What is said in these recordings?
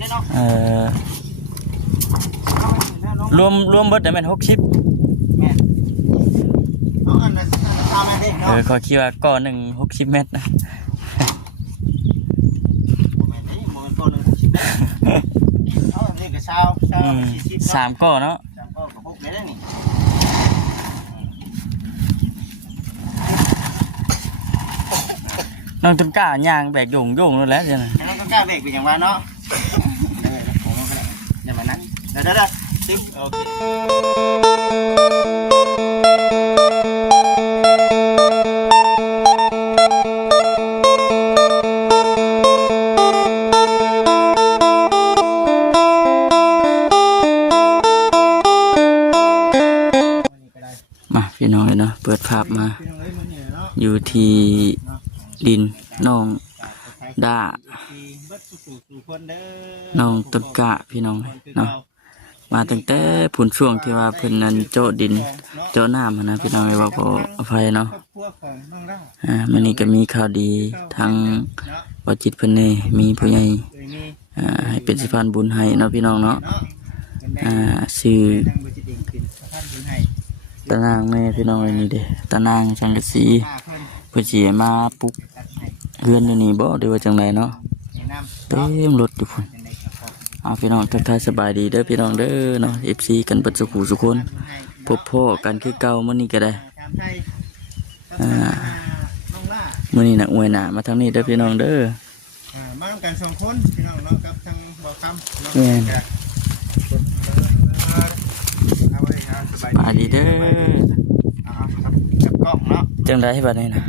กันเนาะรวมเบิดได้แม่น60แม่นเอาอันนั้นตามมาเด้เนาะเขาคิดว่าก้อนหนึ่ง60 เมตรนะบ่แม่นได้บ่แม่นก้อนนึง60เมตรเอาอันนี้ก็20 40 3ก้อนเนาะ3ก้อนก็6ได้นี่น้องต้นกล้าย่างแบกโยงนั่นแหละจังได๋นั้นก็กล้าเบรกเป็นอย่างว่าเนาะผมก็ได้เดี๋ยวมานั้นเดี๋ยวติ๊บโอเคมาพี่น้องเนาะเปิดภาพมาอยู่ที่ดินน้องด่าน้องต้นกะพี่น้องเนาะมาตั้งแต่ผลช่วงที่ว่าเพิ่นนั้นเจาะดินเจาะน้ำนะพี่น้องว่าก็อภัยเนาะมื้อนี้ก็มีข่าวดีทางบ่จิตเพิ่นนี่มีผู้ใหญ่ให้เป็นสะพานบุญให้เนาะพี่น้องเนาะชื่อตะนางแม่พี่น้องไอ้นี่เด้ตะนางสังกะสีเพื่อสิมาปลุกเฮือนอยู่นี่บ่ได้ว่าจังไดเนาะเต็มรถอยู่พุ่นพี่น้องทักทายสบายดีเด้อพี่น้องเด้อเนาะ FC กันเบิดสุขสุขคนพบพ่อกันคือเก่ามื้อนี้ก็ได้มื้อนี้น่ะอวยหน้ามาทางนี้เด้อพี่น้องเด้อมากัน2คนพี่น้องเนาะกับทางบ่คำแม่นสบายดีเด้อกับกล้องเนาะจังได๋บัดนี้นะ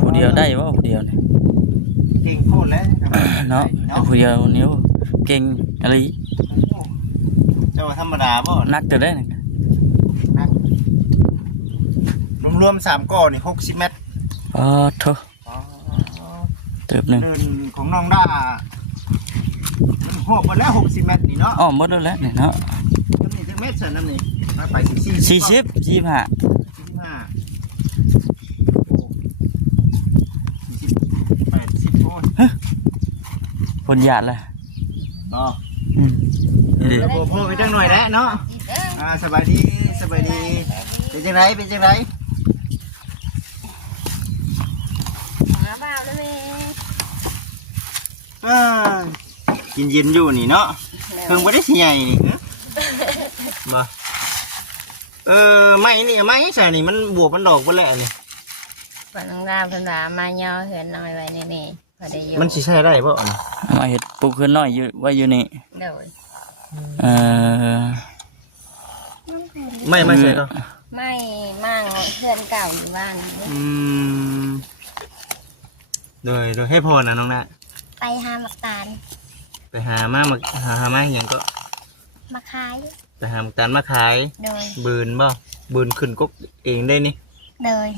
ผู้เดียวได้บ่ผู้เดียวนี่เก่งโคตรแล้วเนาะผู้เดียวนิ้วเก่งอะไรเจ้าธรรมดาบ่นักแต่ได้นักรวมๆ3ก้อนนี่60 เมตรโธ่เติบนึงของน้องด้ามันหอบหมดแล้ว60 เมตรนี่เนาะหมดแล้วแหละนี่เนาะนี่จักเมตรซั่นนำนี่มาไป40 25ผลหยาดเลยนี่ดิพ่อไปจังหน่อยแล้วเนาะสบายดีเป็นจังไรมาบ่าวเลยกินเย็นอยู่นี่เนาะเพิ่งบ่ได้สิใหญ่นี่บ่ไม้นี่ไม้ใส่นี่มันบวบมันดอกบ่แล้วนี่วันน้องดาวเพิ่นว่ามาย่อเฮือนน้อยไว้นี่พอได้อยู่มันสิใช้ได้บ่มาเฮ็ดปลูกเฮือนน้อยอยู่ไว้อยู่นี่โดยไม่ใช่เนาะไม่มั่งเฮือนเก่าอยู่บ้านโดยให้พอนะน้องนะไปหามักตาลไปหามาอย่างก็มาขายไปหามักตาลมาขายโดยบืนขึ้นกกเองได้นี่โดย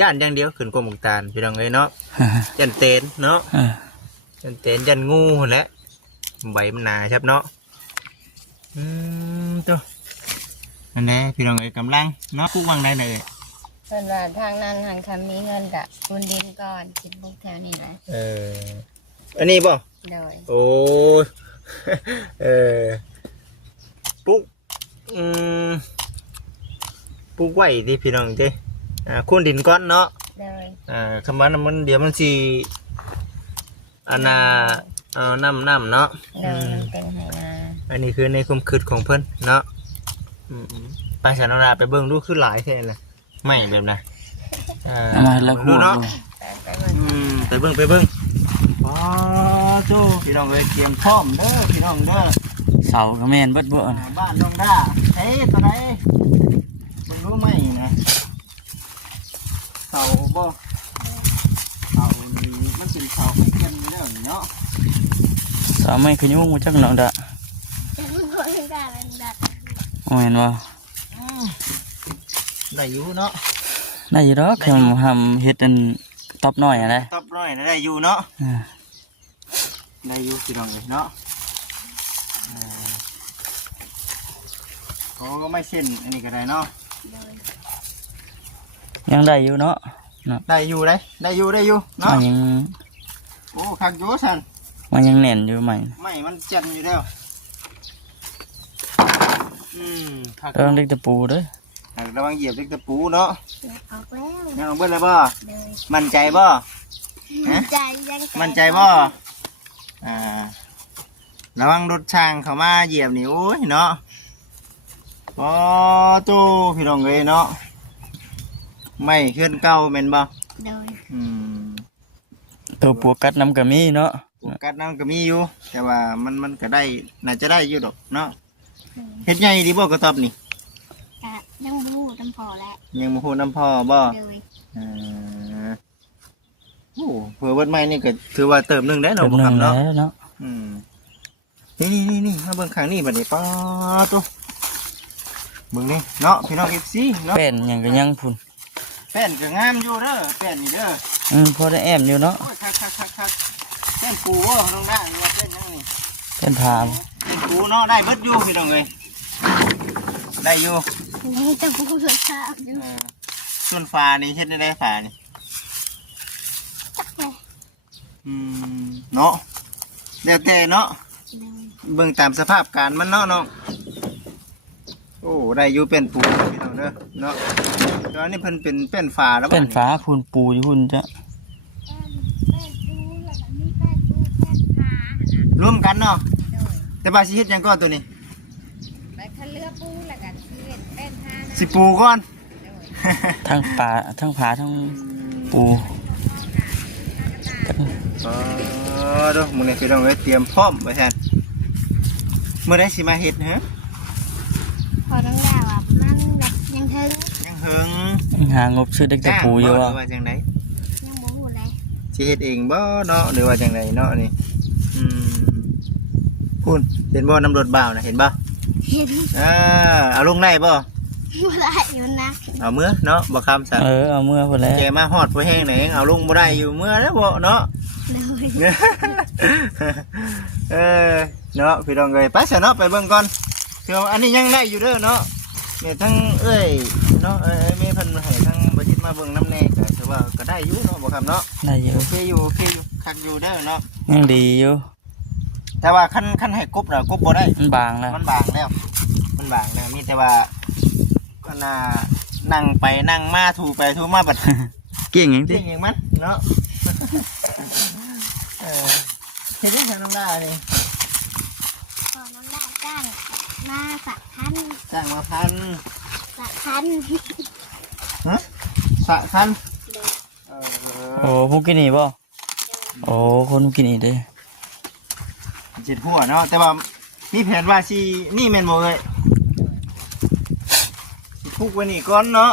ย่านอย่างเดียวขึ้นกกมักตาลพี่น้องเอ้ยเนาะยันเตนเนาะยันเตนยันงูแหละใบมันหนาครับเนาะตัวอันนี้พี่น้องเอ้ยกำลังเนาะปลูกวางได้เลยเพิ่นว่าทางนั้นทางคำมีเงินกะบุญดินก่อนคิดบุกแถวนี้แหละอันนี้ป่ะโดยโอ้ปุ๊กไหวที่พี่น้องเจ้คุ้นดินก้อนเนาะโดยคำว่ามันเดี๋ยวมันสีอันน่ะน้ำเนาะโดยเป็นไหนาอันนี้คือในความคิดของเพิ่นเนาะไปสานราไปเบิ้งดูขึ้นหลายแค่ไหนไม่แบบนะดูเนาะไปเบิ้งโจ้พี่น้องเลยเตรียมพร้อมเด้อพี่น้องเด้อเสาก็แม่นเบิดบ่บ้านน้องด้าตัวไหนมึงรู้ไหมนะเสาบ่เสามันเป็นเสาไม่เต็มเด้อเนาะเสาไม่ขยุ่งจังน้องด้าเห็นว่าได้อยู่เนาะได้อยู่ดอกทำเฮ็ดอันตอบน้อยอะไรตอบน้อยได้อยู่เนาะได้อยู่พี่น้องเลยเนาะเขาก็ไม่เส้นอันนี้ก็ได้เนาะยังได้อยู่เนาะได้อยู่เนาะยังโอ้คักโยสัน มันยังแน่นอยู่ใหม่ ไม่มันเจ็บอยู่แล้วผัก ต้องเล็กตะปูเด้อ ระวังเหยียบเล็กตะปูเนาะ ออกแล้ว ยังเอาเบิ้ลเลยบ่ เลย มั่นใจบ่ฮะ ใจยัง มั่นใจบ่ระวังรถช่างเข้ามาเหยียบนี่โอ้ยเนาะโอ้ตู้พี่น้องเลยเนาะไม่เคลื่อนเก่าแม่นบ่ เลย ตัวปูกัดน้ำก็มีเนาะ โอกาสนั้นก็มีอยู่แต่ว่ามันก็ได้น่าจะได้อยู่ดอกเนาะเฮ็ดใหญ่ดีบ่กระต๊อบนี่ กะยังบูดน้ำพอแล้ว ยังบ่ฮู้น้ำพ่อบ่ เลย โอ้เผื่อเบิดใหม่นี่ก็ถือว่าเติมหนึงได้เนาะ เติม บ่ หนึ่ง คำ แล้ เนาะ วเนาะ นี่มาเบิ่งข้างนี้บัดนี้ป๊าตุ๊เบิ่งนี่เนาะพี่น้อง FC เนาะ เป็นหยังก็ยังพุ่น แป้นก็งามอยู่เด้อแป้นนี่เด้อ พอได้แอมอยู่เนาะ โอ้ยคักแป้นปูบ่น้องได้ว่าแป้นยังนี่ เป็นพาม แป้นปูเนาะได้เบิดอยู่พี่น้องเอ้ยได้อยู่ นี่จะบูดชาอยู่ ส่วนฟ้านี่เฮ็ดได้ฟ้านี่เนาะแล้วแต่เนาะ เลย เบิ่งตามสภาพการมันเนาะน้องโอ้ได้อยู่เป็นปูพี่น้องเด้อเนาะตอนนี้เพิ่นเป็นฟ้าแล้ว เป็น บัด ฝาพุ่นปูอยู่พุ่นจ้ะ แป้นดูแล้วก็มีแป้นดูแป้นพาน่ะ รวมกันเนาะ เลย แต่ว่าสิเฮ็ดหยังก่อนตัวนี้ ไปคันเลือกปูแล้วก็ชีวิตแป้นพานะ สิปูก่อน เลย ทั้งปลาทั้งผาทั้งปู เด้อมื้อนี้พี่น้องเอ้ยเตรียมพร้อมไว้แทนมื้อใดสิมาเฮ็ดฮะ พอต้องดาวอ่ะมันแบบยังถึง ยังเฮิง หางบซื้อเด็กตะปูอยู่ ห ว่ะ รือว่าจังได ยังบูดเลย สิเฮ็ดเองบ่เนาะหรือว่าจังไดเนาะนี่พูนเห็นบ่น้ำรถบ่าวน่ะเห็นบ่ เห็น เอาลงได้บ่ บ่ได้อยู่นะ เอาเมื่อเนาะบ่คำซะ เอาเมื่อพุ่นแล้ว แกมาฮอดบ่แห้งไหนเอาลงบ่ได้อยู่เมื่อแล้วบ่เนาะ เลย เนาะพี่น้องเอ้ยไปซะเนาะไปเบิ่งก่อนเดี๋ยวอันนี้ยังได้อยู่เด้อเนาะเนี่ยทั้งเอ้ยเนาะแม่เพิ่นให้ทั้งบ่จิตมาเบิ่งน้ำแน่ก็ถือว่าก็ได้อยู่เนาะบ่คำเนาะ ได้อยู่ โอเคอยู่คักอยู่เด้อเนาะ ยังดีอยู่ แต่ว่าคันให้กบน่ะกบบ่ได้ มันบางแล้ว มันบางแล้วมันบางแล้วมีแต่ว่าก็น่านั่งไปนั่งมาถูไปถูมาบัด เก่งยัง จริ ดิ งอย่างมันเนาะเห็นได้ทางน้ำได้นี่ พอน้องดาวจ้างมาสักพัน จ้างมาพัน สักพัน สะพัน โอ้พวกกินนี่บ่โอ้คนกินนี่เด้ จิตหัวเนาะแต่ว่ามีแผนว่าสินี่แม่นบ่เลยสิพุกไว้นี่ก่อนเนาะ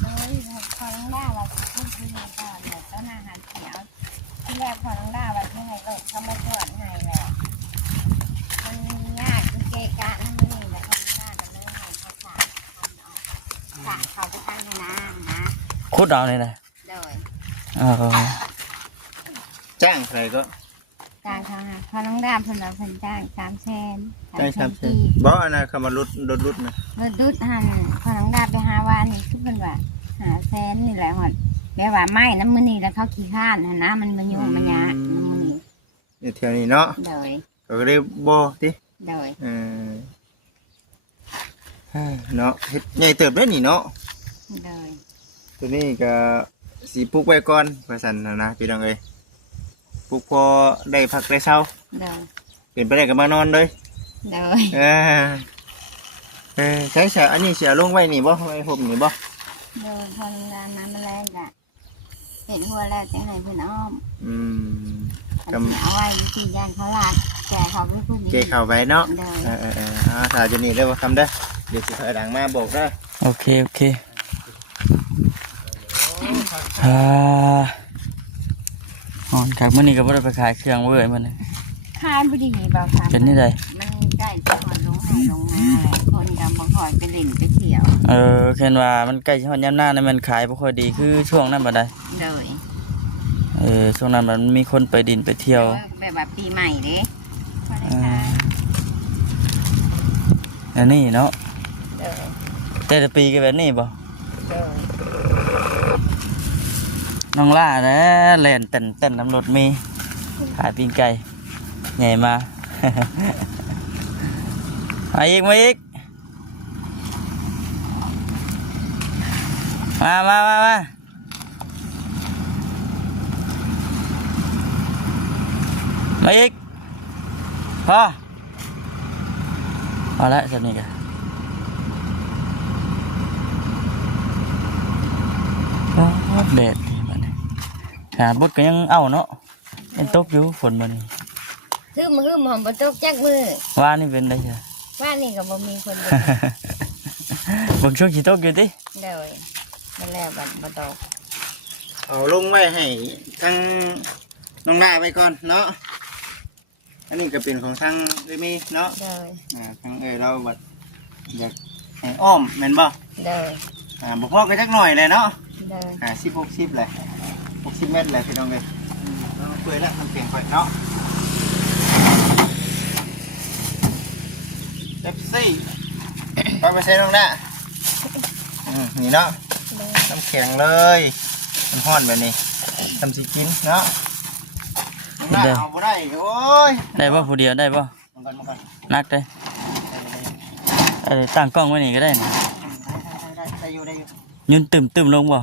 เลยพอน้องดาวเราพูดคุยกันก่อนเดี๋ยวต้นอาหารเขียวที่แรกพอน้องดาวว่าที่ไหนก็เขามาตรวจให้แหละมันยากที่เกะกะนั่นนี่แหละพอน้องดาวก็เลยให้เขาสาดทำออกสาดเขาไปตั้งในน้ำนะ คุดเอานี่แหละ โดย จ้างใครก็ การเขาหาพอน้องดาวเพิ่นว่าเพิ่นจ้าง300,000 ได้ครับบ่อันน่ะคำว่ารุดนะ เมื่อดุดหันพอน้องดาวไปหาวานนี่คือเพิ่นว่า500,000นี่แหละหมดแบบว่าไม้น้ำมื้อนี้แล้วเขาขี้ข้านหั่นนะมันบ่ยุ่งมันยากน้ำมื้อนี้ อยู่แถวนี้เนาะ โดย ก็เลยบ่ติ โดย เนาะเฮ็ดใหญ่เติบได้นี่เนาะ โดย ตัวนี้ก็สีปลูกไว้ก่อนว่าซั่นนะพี่น้องเอ้ยปลูกพอได้พักได้เช้า โดย เป็นไปได้ก็มานอนเลย โดย ใช้เสืออันนี้เสือลงไว้นี่บ่ไว้ผมนี่บ่ โดยพอน้องดาวน้ำแมลงกะเห็นหัวแล้วจะให้เพิ่นอ้อม กำ เอาไว้ที่ย่านเขาลาดแก่เขาไปพูด เกเข้าไปเนาะ โดย ถ้าจะนี่ได้บ่คำเด้อเดี๋ยวสิถอยหลังมาบอกเด้อ โอเคอ่าอ๋อจากมื้อนี้ก็บ่ได้ไปขายเครื่องเว้ยมันนี่ คายบ่ดีเบาค่ะ เป็นนี่ได้ มันใกล้จะหอดลงให้ลงมาแล้วคนก็บ่ค่อยไปเล่นไปเที่ยว แค่ว่ามันใกล้ฮอดยามหน้านี่มันขายบ่ค่อยดีคือช่วงนั้นบ่ได้ โดย ช่วงนั้นมันมีคนไปดินไปเที่ยว แบบว่าปีใหม่เด้พอได้ขาย อันนี้เนาะ โดย แต่ละปีก็แบบนี้บ่ โดย น้องล่านะแล่นเต้นน้ำรถมีขายปิ้งไก่ ใหญ่มา มาอีกมาอีกมาอีกพอเอาละสักนิดกันแดดมันขนาดบดก็ยังเอาเนาะยังตกอยู่ฝนมัน คือมือหอมประตูจักมือ ว่านี่เป็นได้ใช่ ว่านี่ก็บ่มีคนเดียว บางช่วงขี้ตกอยู่ดิ เลยมาแล้วบัดบ่ตก เอาลงไว้ให้ทั้งน้องหน้าไปก่อนเนาะอันนี้ก็เป็นของทั้งเอ้ยมีเนาะ เลย ทั้งเราบัดอยากให้อ้อมแม่นบ่ เลย บ่พอก็จักหน่อยเลยเนาะ เลย 60เลย60 เมตรเลยพี่น้องเอ้ยเปื่อยแล้วมันเปลี่ยนไปเนาะเล็บซี่ไปใช้น้องหน้านี่เนาะ เลย น้ำแข็งเลยมันห้อนแบบนี้ทำสิกินเนาะน้องหน้าเอาบ่ได้โอ้ย ได้ป่ะผู้เดียวได้ป่ะ มันกัน นักได้ตั้งกล้องไว้นี่ก็ได้นะ ได้อยู่ ยืนตึมลงบ่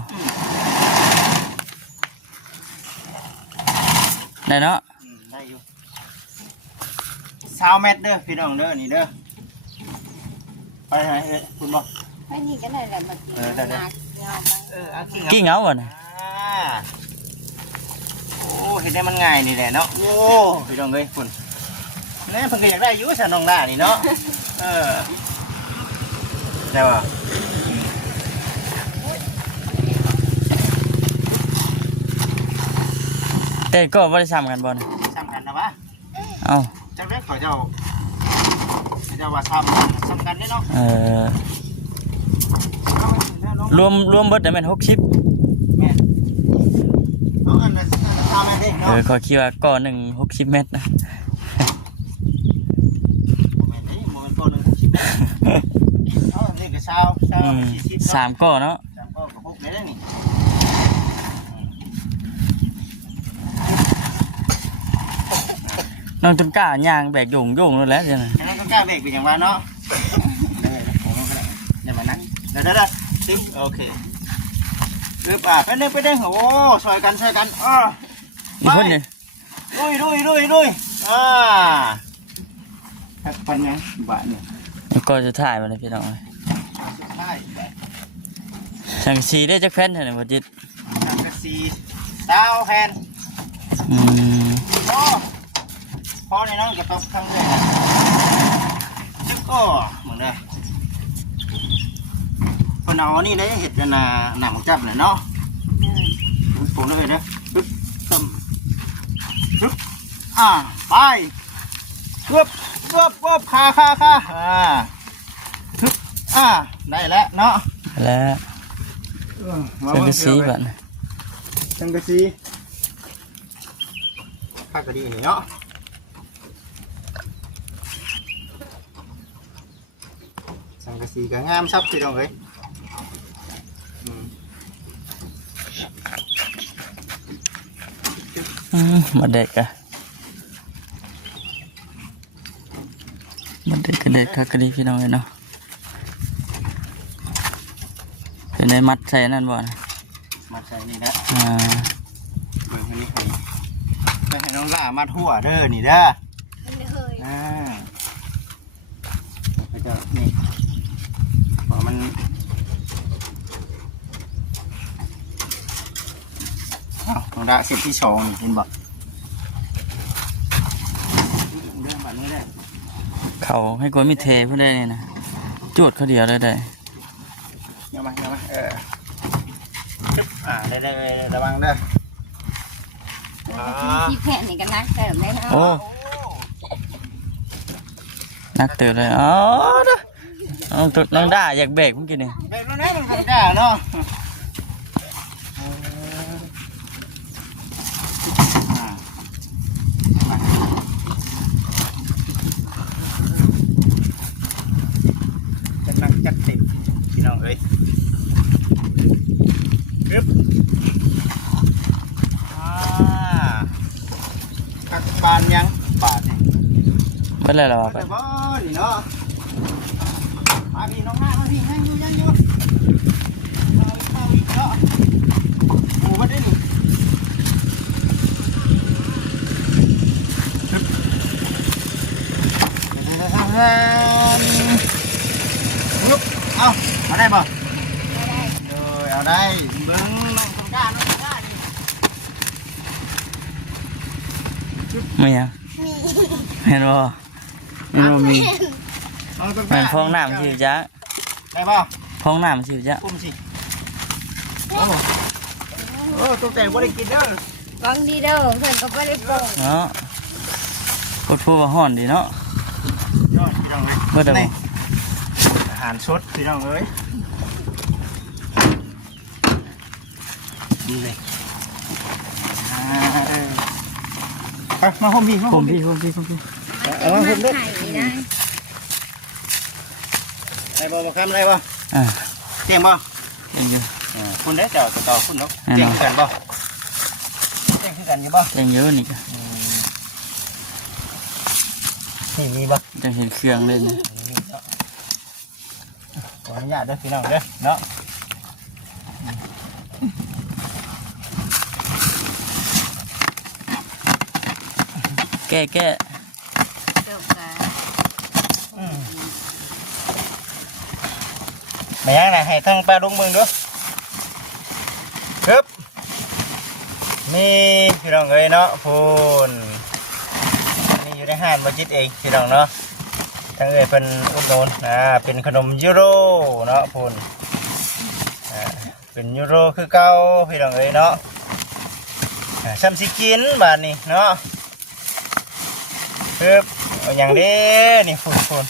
ได้เนาะ ได้อยู่20 เมตรเด้อพี่น้องเด้อนี่เด้อไปคุณบอก ไม่นี่ก็ได้แหละเมื่อกี้นักยอม เอาขี้ กี่เหงาบ่นะ โอ้เห็นได้มันง่ายนี่แหละเนาะโอ้พี่น้องเอ้ยคุณนี่เพิ่งก็อยากได้อยู่ฉันน้องหน้านี่เนาะได้ป่ะ แต่ก็บ่ได้ซ้ำกันบ่นะ ซ้ำกันนะวะ เอ้า จังได้ขอเจ้าว่าซ้ำกันได้เนาะ รวมเบิดได้แม่น60 แม่เอาอันนั้นซ้ำได้เนาะ ขอคิดว่าก้อนหนึ่ง60 เมตรนะ แม่นี่มันก็160เอาอันนี้ก็20 3ก้อนเนาะ 3ก็กับพวกได้นี่ น้องต้นกล้าย่างแบกโยงนั่นแหละจังนั้น อันนั้นก็กล้าเบรกเป็นอย่างว่าเนาะอย่ามานั่งเดี๋ยวซิปโอเคไปเด้งโอ้ช่วยกันอีกคนนึง ลุยปันยังบ้านเนี่ย ก็จะถ่ายมาเลยพี่น้อง ใช่ สังสีได้จักแผ่นเท่านั้นบ่จิต สังกะสีดาวแฮน พอในน้องจะตบข้างเลยจึ๊กก็เหมือนเดิมคนเอานี่ได้เห็ดกันหนังจับเลยเนาะผมนั่นเลยนะปึ๊บตึ้มปึ๊บไปปึ๊บคาปึ๊บได้แล้วเนาะ แล้วสังสีบัด สังกะสีข้ากระดีนี่เนาะสังกะสีก็งามชับพี่น้องเอ้ยมาเด็กอะมันเด็กก็เด็กคักก็ดีพี่น้องเนาะเป็นในมัดใส่นั่นบ่นะ มาใส่นี่นะ เบิ่งอันนี้ให้น้องล่ามาทั่วเด้อนี่เด้อแล้วก็นี่พอมันน้องล่าเสร็จที่2นี่เห็นบ่เรื่องแบบนี้แหละ เขาให้กวนมิเทเพื่อได้นี่นะจวดเขาเดียวได้อย่ามาได้ระวังเด้อ ที่แผ่นนี่ก็นักเติมได้เนาะ โอ้นักเติบเลยน้องด่าอยากเบรกเมื่อกี้นี่ เบรกแล้วนะมันคงกล้าเนาะจัดหนักจัดเต็มพี่น้องเอ้ยปึ๊บกักบานยังบาดนี่ เป็นไรหรอ ไป ไป บ่นี่เนาะมาพี่น้องหน้ามาพี่ยังอยู่เอาอีกเนาะหมูมาได้นี่ยุบเอาได้ป่ะเอาได้เบิ้งน้องต้นกล้าดิ ไม่ยังเห็นบ่มี น้องต้นก มั ล้าน ฟองน้ำสิจ๊ะ ได้ป่ะ ฟองน้ำสิจ๊ะ ปุ่มสิโอ้ตุ๊กแต่บ่ได้กินเด้อ ฟังดีเด้อเพิ่นก็บ่ได้เปิด เนาะพูดว่าห่อนดีเนาะ ยอดพี่น้องเลย เมื่อใด นี่อาหารสดพี่น้องเอ้ยดีเลยไปมาห่มพี่มา ผ ห่ ม ม พี่ พี่ ผมพี่ผมพี่ เอามาห่มด้วย ไข่ได้ ได้บ่มาคำได้บ่ อ่า เตียงบ่ ยังอยู่ คุณได้เจ้าต่อคุณเนาะเตียงคือกันบ่เตียงคือกันอยู่บ่ ยังเยอะนี่ก็ นี่มีบ่ ยังเห็นเครื่องเลยนะ ขออนุญาตเด้อพี่น้องเด้อเนาะแก้ เจ้าค่ะ มายังนะให้ทั้งปลาดุงเมืองด้วยครับนี่พี่น้องเอ้ยเนาะพูนนี่อยู่ในห้างมาจิตเองพี่น้องเนาะทั้งเอ้ยเป็นอุดหนุนเป็นขนมยูโรเนาะพูนเป็นยูโรคือเก่าพี่น้องเอ้ยเนาะซ้ำสิกินบาทนี่เนาะครับเอาอย่างนี้นี่พูน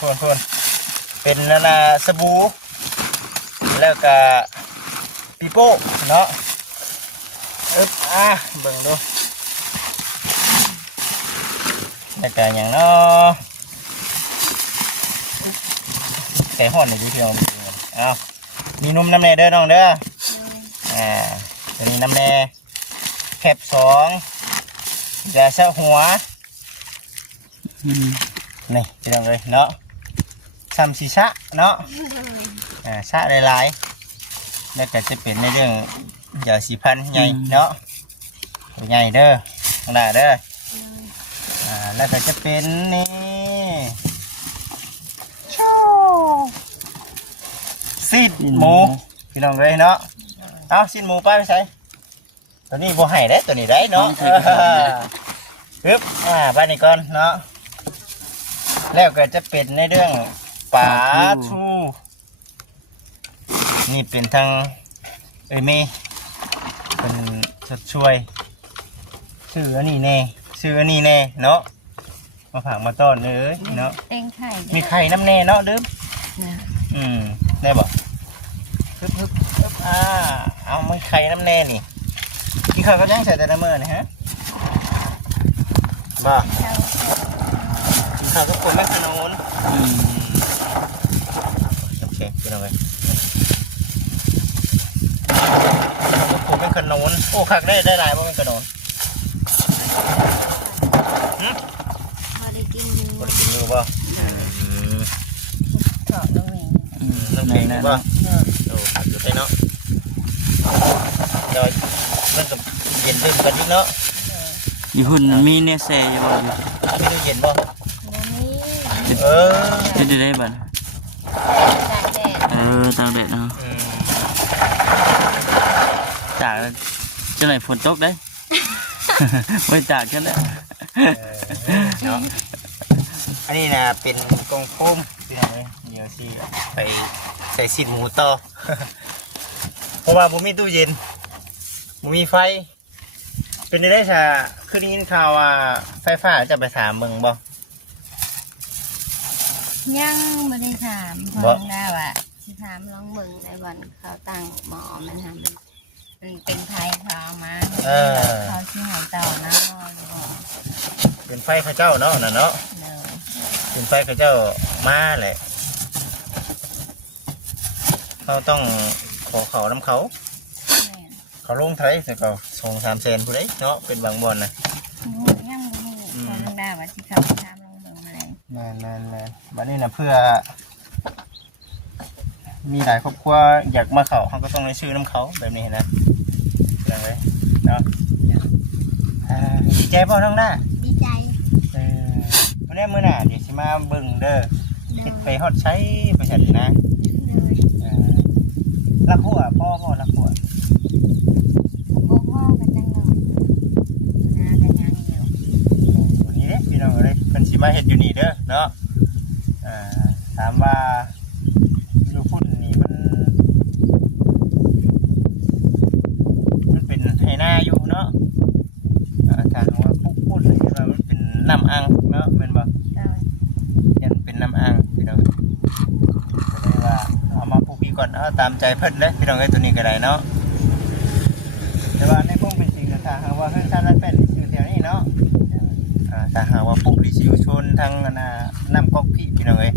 เป็นนั่นน่ะสบู่แล้วก็ปีโป้เนาะเบิ่งดูแล้วก็อย่างเนาะไก่ห่อนนี่ดูเพียงเอามีนุ่มน้ำแน่เด้อน้องเด้อตัวนี้น้ำแน่แคบ2ยาสะหัวนี่พี่น้องเลยเนาะซ้ำสีชะเนาะชะหลายๆแล้วก็จะเป็นในเรื่องยาสีพันใหญ่เนาะใหญ่เด้อขนาดเด้อแล้วก็จะเป็นนี่ซีดหมูพี่น้องเลยเนาะเอาซีดหมูไปใส่ตัวนี้โบไห่ได้ตัวนี้ได้เนาะปึ๊บไปนี่ก่อนเนาะแล้วก็จะเป็นในเรื่องปลาทูนี่เป็นทางเมย์เป็นช่วยซื้ออันนี้แน่เนาะมาผักมาต้อนเลยเนาะ เต็งไข่ มีไข่น้ำแน่เนาะดื้มได้บ่ฮึบเอาไม่ไข่น้ำแน่นี่กินข้าวก็ยังใส่แต่ละมื้อนะฮะบ่กินข้าวทุกคนไม่ขนมโอเคกินเอาไปทุกคนเป็นขนมโอ้คักได้หลายบ่เป็นขนม พอได้กิน บ่ได้กินอยู่บ่ เกาะตรงนี้ น้ำแข็งนี่บ่โอ้คักอยู่ได้เนาะเดี๋ยวมันก็เย็นดื่มกันนิดเนาะ อยู่หุ่นมีเนสเซ่อยู่บ่อยู่ มีตู้เย็นบ่ นี่ จะได้บัด ตากแดดตากแดดเนาะตากจะไหนฝนตกได้ ไม่ตากกันได้ เนาะอันนี้นะเป็นกองโฟมเดี๋ยวสิไปใส่ซีดหมูต่อ เพราะว่าผมมีตู้เย็นผมมีไฟเป็นได้ชาคือได้ยินข่าวว่าไฟฟ้าจะไปถามเมืองบ่ ยังไม่ได้ถามพอได้ว่าที่ถามลองเบิ่งในวันเขาตั้งหมอมันทำมันเป็นไทยเขาเอามาเขาที่หายต่อนะบอก เป็นไฟข้าเจ้าเนาะน่ะเนาะ เลย เป็นไฟข้าเจ้ามาแหละเขาต้องขอเขาน้ำเขา แม่ เขาลงไทยแต่ก็2-3 แสนผู้ใดเนาะเป็นบางบ่อนนะ ยังไม่รู้พอได้ว่าที่เขาถามลองเบิ่งอะไร แม่นวันนี้นะเพื่อมีหลายครอบครัวอยากมาเขาก็ต้องได้ชื่อน้ำเขาแบบนี้นะอย่างไรเนาะดีใจป่ะน้องหน้า ดีใจ วันนี้มื้อหน้าเดี๋ยวสิมาเบิ่งเด้อเฮ็ดไปฮอดใช้ไปฉันนะ เลย ลักหัวพ่อลักหัว พ่อกันจังเลยนากันยังอยู่ วันนี้เด้พี่น้องเอ้ยเพิ่นสิมาเฮ็ดอยู่นี่เด้อเนาะถามว่าอยู่พุ่นนี่มันเป็นไหหน้าอยู่เนาะถามว่าพุ่นเลยว่ามันเป็นน้ำอ่างเนาะแม่นบ่ เลย ยันเป็นน้ำอ่างพี่น้องก็เลยว่าเอามาปลูกพี่ก่อนเอาตามใจเพิ่นเลยพี่น้องเอ้ยตัวนี้ก็ได้เนาะแต่ว่าในพวกเป็นจริงนะถ้าหากว่าเพิ่นท่านนั้นเป็นชื่อแถวนี้เนาะถ้าหากว่าปลูกดิชิวชนทางน้ำก๊อกพี่พี่น้องเอ้ย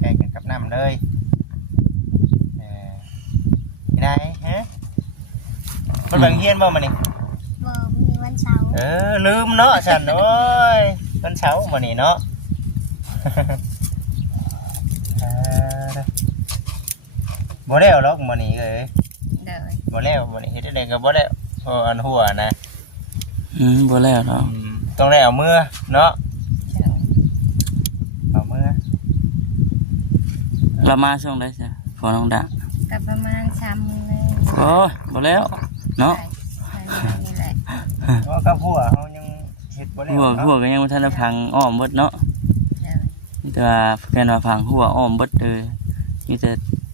ใกล้ๆกันกับน้ำเลยที่ไหนฮะมันแบ่งเฮียนบ่มานี่ บ่มีวันเสาร์ ลืมเนาะฉันโอ้ยวันเสาร์มานี่เนาะ บ่แล้วหรอกมื้อนี้เอ้ย เลย บ่แล้วมื้อนี้เฮ็ดได้ก็บ่แล้วอันหัวนะ บ่แล้วเนาะ ต้องได้เอามือเนาะ เลย เอามือ เรามาช่วงได้จ้ะพอน้องดา กับประมาณ3มื้อเลย โอ้ยบ่แล้วเนาะ นี่แหละ เพราะกับหัวเฮายังเฮ็ดบ่แล้ว หัว เนาะ ก็ยังบ่ทันได้พังอ้อมเบิดเนาะ เลย มีแต่ว่าแค่ว่าพังหัวอ้อมเบิดเลยมีแต่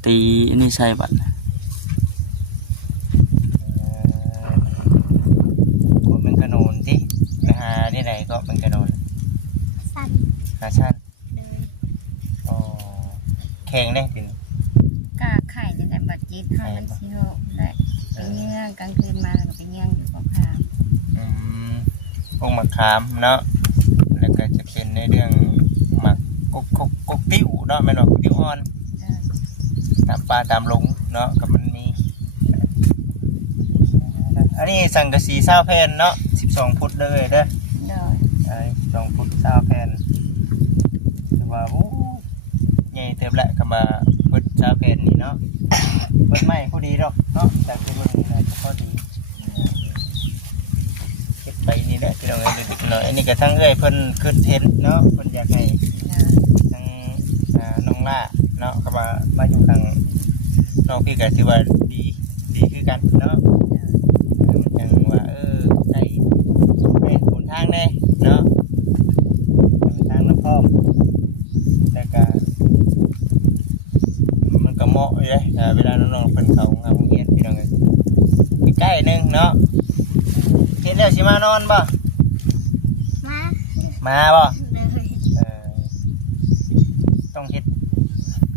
ตีอันนี้ใส่บัด หัวมันกระโนนติไปหาที่ไหนก็มันกระโนน สั้น หาชั้น เลย อ๋อแข็งได้เป็น กาไข่แต่บัดจิตเฮามันสิโหและไปเยื่อกลางคืนมาแล้วก็ไปเยื่ออยู่กับพาม องค์มะขามเนาะแล้วก็จะเป็นในเรื่องหมักกกติ้วเนาะแม่นบ่กกติ้วอ่อน เลย ตามป่าตามหลงเนาะกับมันมีอันนี้สังกะสี20แผ่นเนาะ12ฟุตเลยเด้อ เลย 12ฟุต20แผ่นแต่ว่าโอ้ใหญ่เติบแหละก็มาเบิด20แผ่นนี่เนาะเบิดใหม่พอดีดอกเนาะจากที่เบิ่งนี่นะพอดีเก็บไปนี่แหละพี่น้องเอ้ยเด็กๆน้อยอันนี้ก็ทั้งเอ้ยเพิ่นคิดเห็นเนาะเพิ่นอยากให้ เลย ทั้งน้องล่าเนาะก็มาอยู่ทางน้องพี่ก็ถือว่าดีคือกันเนาะอย่างว่าได้ผลทางแน่เนาะทางน้ำพร้อมแต่ก็มันก็เหมาะอยู่เลยเวลาน้องๆเพิ่นเข้าโรงเรียนพี่น้องเอ้ยใกล้ๆนึงเนาะเฮ็ดแล้วสิมานอนบ่ มาบ่ เลย ต้องเฮ็ด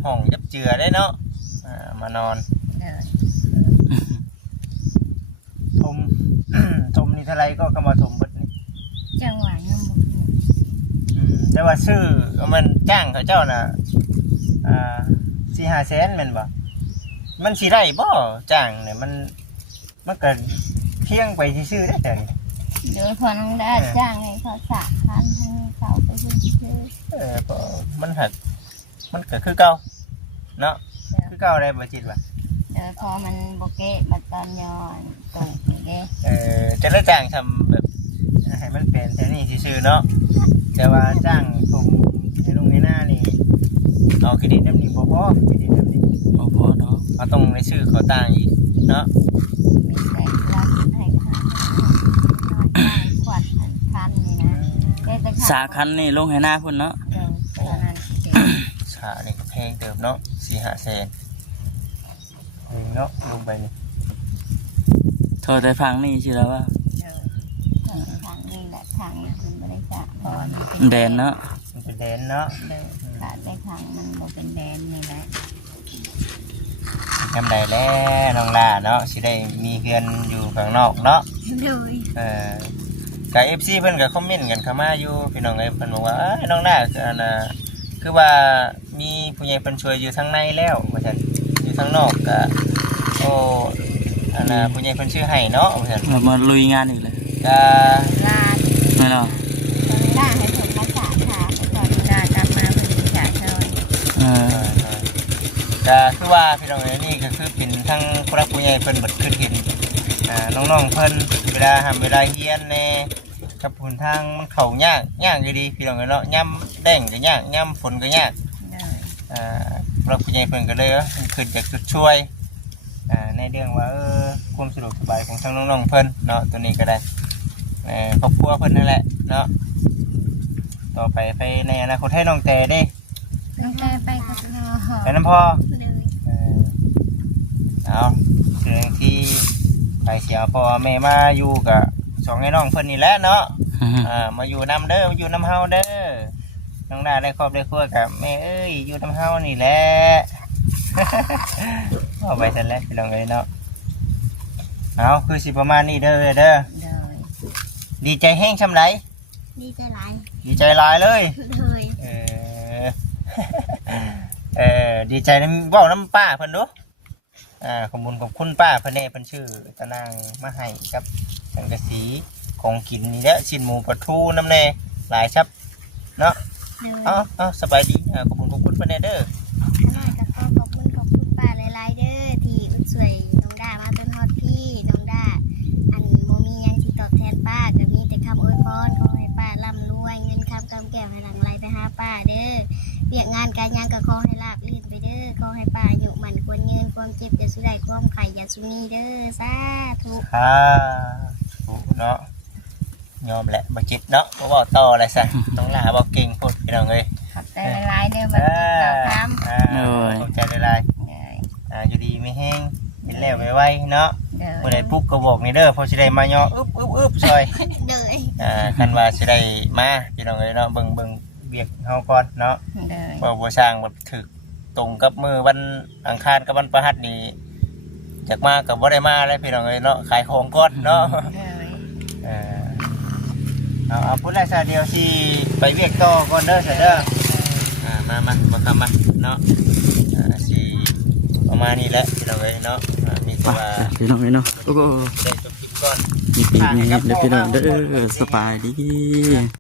ห้องยับเจือได้เนาะมานอน เลย ทม ทมนี่เท่าไรก็เข้ามาทมเบิดนี่ จังหวะยังบ่ถูก แต่ว่าซื้อมันจ้างเขาเจ้าน่ะ4-5 แสนแม่นบ่มันสิได้บ่จ้างเนี่ยมันก็เพียงไปซื่อๆได้แต่นี่ เดี๋ยวพอน้องได้จ้างให้เขาสระพันให้เขาไปซื้อ ก็มันหักมันก็คือเก่าเนาะคือเก่าได้บ่จิตว่า เดี๋ยวพอมันโบเกะมาตอนย้อนตรงนี้เด้ จะได้จ้างทำแบบให้มันเป็นแค่นี้ซื่อๆเนาะแต่ว่าจ้างผมให้ลงในหน้านี่เอาเครดิตน้ำนี่บ่พอเครดิตน้ำนี่ บ่พอเนาะ เขาต้องในชื่อเขาต่างอีกเนาะ มีแต่รักให้ค่ะขวัญคันนี่นะได้แต่ สาคันนี่ลงให้หน้าพุ่นเนาะ เดี๋ยวตอนนั้นเจ็บ ชานี่ก็แพงเติมเนาะ4-5 แสนเนาะลงไปนี่ โทรแต่ฟังนี่สิแล้วว่า เดี๋ยวทางนี้แหละทางนี้เป็นบริษัทพอ แดนเนาะ มันเป็นแดนเนาะ เดี๋ยวขาดได้ทางมันบ่เป็นแดนนี่แหละ จำได้แล้วน้องล่าเนาะสิได้มีเพื่อนอยู่ข้างนอกเนาะ เลย กับ FC เพิ่นก็คอมเมนต์กันเข้ามาอยู่พี่น้องเอ้ยเพิ่นบอกว่าน้องล่าคือว่ามีผู้ใหญ่เพิ่นช่วยอยู่ทางในแล้วว่าซั่นอยู่ทางนอกก็โอ้ผู้ใหญ่เพิ่นชื่อให้เนาะว่าซั่น เรามาลุยงานอีกเลย ก็ ลาด ไม่หรอก ตอนนี้ได้ให้ผมมาสระขาไปก่อน ก็คือว่าพี่น้องนี่ก็คือเป็นทั้งผู้รักผู้ใหญ่เพิ่นเบิดขึ้นเห็นน้องๆเพิ่นเวลาทำเวลาเฮียนแน่กับผลทางมันเข้ายากอยู่ดีพี่น้องเนาะย่ำแดงก็ยากย่ำฝนก็ยากผู้รักผู้ใหญ่เพิ่นก็เลยขึ้นจากจุดช่วยในเรื่องว่าความสะดวกสบายของทั้งน้องๆเพิ่นเนาะตัวนี้ก็ได้ครอบครัวเพิ่นนั่นแหละเนาะต่อไปในอนาคตให้น้องแต่เด้ น้องแต่ไปกับน้อง ไปน้ำพ่อ เลย เอาเรื่องที่ไปเสียพ่อแม่มาอยู่กับสองไอ้น้องเพิ่นนี่แหละเนาะมาอยู่นำเด้อมาอยู่นำเฮาเด้อน้องดาได้ครอบได้ครัวกับแม่เอ้ยอยู่นำเฮานี่แหละเอาไปเสร็จแล้วพี่น้องเอ้ยเนาะเอาคือสิประมาณนี้เด้อเด้อ เลย ดีใจแห้งช่ำไร ดีใจหลาย ดีใจหลายเลย เลย ดีใจน้ำบอกน้ำป้าเพิ่นดูขอบคุณป้าเพิ่นเน่เพิ่นชื่อตะนางมาให้กับสังกะสีของกินนี่แหละชิ้นหมูปลาทูน้ำเน่หลายชับเนาะ เลย เอาสบายดีขอบคุณเพิ่นเน่เด้อ ขนาดก็ขอบคุณป้าหลายๆเด้อที่อุดสวยน้องดามาจนฮอดพี่น้องดาอันโมมียังที่ตอบแทนป้าก็มีแต่คำอวยพรขอให้ป้าร่ำรวยเงินคำกำแก้วให้หลังไหลไปหาป้าเด้อเวียกงานการงานก็ขอให้ราบรื่นไปเด้อขอให้ป้าอยู่หมันควรเงินความเจ็บอย่าสุดใดความไข่อย่าสุนีเด้อสาธุ เนาะยอมแหละบ่จิตเนาะบ่บอกต่ออะไรซะต้องลาบอกเก่งพูดพี่น้องเอ้ย ขอบใจหลายๆเด้อบัดนี้เราทำ ขอบใจหลายอยู่ดีไม่แห้งกินแล้วไวๆเนาะเมื่อใดปุ๊บก็บอกนี่เด้อพอสิได้มาย่ออึบซอย เลย คันว่าสิได้มาพี่น้องเอ้ยเนาะเบิ่งเบียกเฮาก่อนเนาะ เลย บ่สร้างแบบถึกตรงกับมื้อวันอังคารกับวันพฤหัสนี่จากมาก็บ่ได้มาแล้วพี่น้องเอ้ยเนาะขายของก่อนเนาะ เลย เอาพูดได้ซะเดียวสิไปเวียกต่อก่อนเด้อซะเด้อมาทำมาเนาะสิประมาณนี้แหละพี่น้องเอ้ยเนาะมีแต่ว่า พี่น้องเนาะโอ้โห ได้จบคลิปก่อน มีปีนี้เด้อพี่น้องเด้อสบายดี